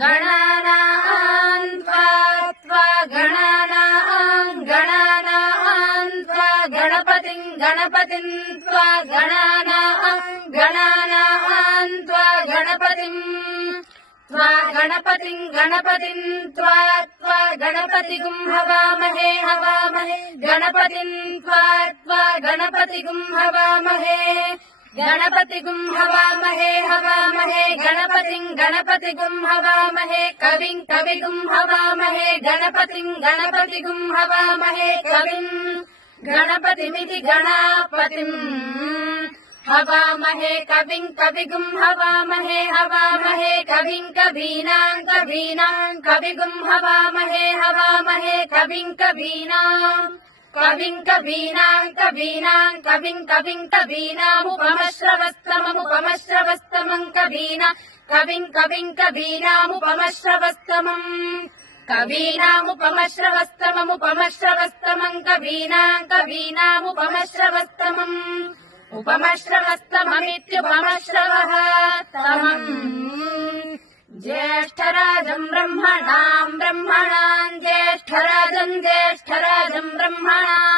गणानां त्वा गणानां त्वा गणपतिं त्वा गणानां त्वा गणपतिं त्वा गणपतिगुं हवामहे गणपतिं त्वा गणपतिगुं हवामहे गणपतिगुं हवामहे गणपतिगुं हवामहे कविगुं हवामहे गणपतिगुं हवामहे गणपतिमिति गणापतिम् हवामहे कविगुं हवामहे कवीनां कविगुं हवामहे कवीनामुपमश्रवस्तमम् उपमश्रवस्तममित्युपमश्रवः तमम् ज्येष्ठराजम् ब्रह्मणाम् ज्येष्ठराजम् ब्रह्मणो